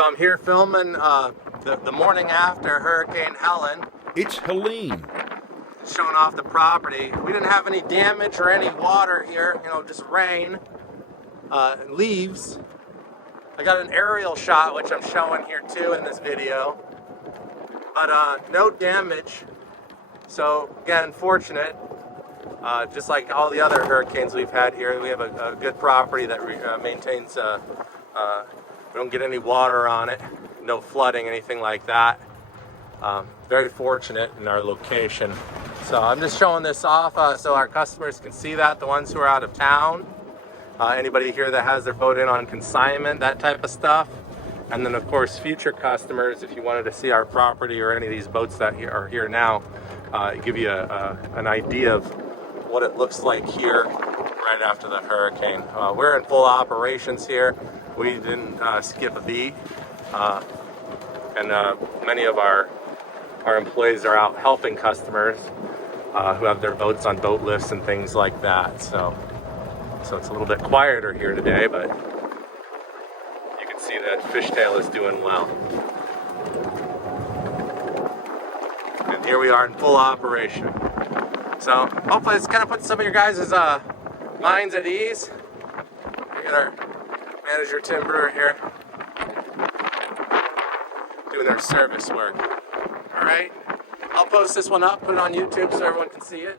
So I'm here filming the morning after Hurricane Helene, It's Helene. showing off the property. We didn't have any damage or any water here, just rain, and leaves. I got an aerial shot, which I'm showing here too in this video, but no damage. So again, fortunate. Just like all the other hurricanes we've had here, we have a good property that maintains, we don't get any water on it, no flooding, anything like that. Very fortunate in our location. So I'm just showing this off so our customers can see that, the ones who are out of town. Anybody here that has their boat in on consignment, that type of stuff. And then of course future customers, if you wanted to see our property or any of these boats that are here now, give you an idea of what it looks like here right after the hurricane. We're in full operations here. We didn't skip a beat. And many of our employees are out helping customers who have their boats on boat lifts and things like that. So it's a little bit quieter here today, but you can see that FishTale is doing well. And here we are in full operation. So hopefully it's kind of put some of your guys' minds at ease. We got our manager Tim Brewer here doing their service work. All right, I'll post this one up, put it on YouTube so everyone can see it.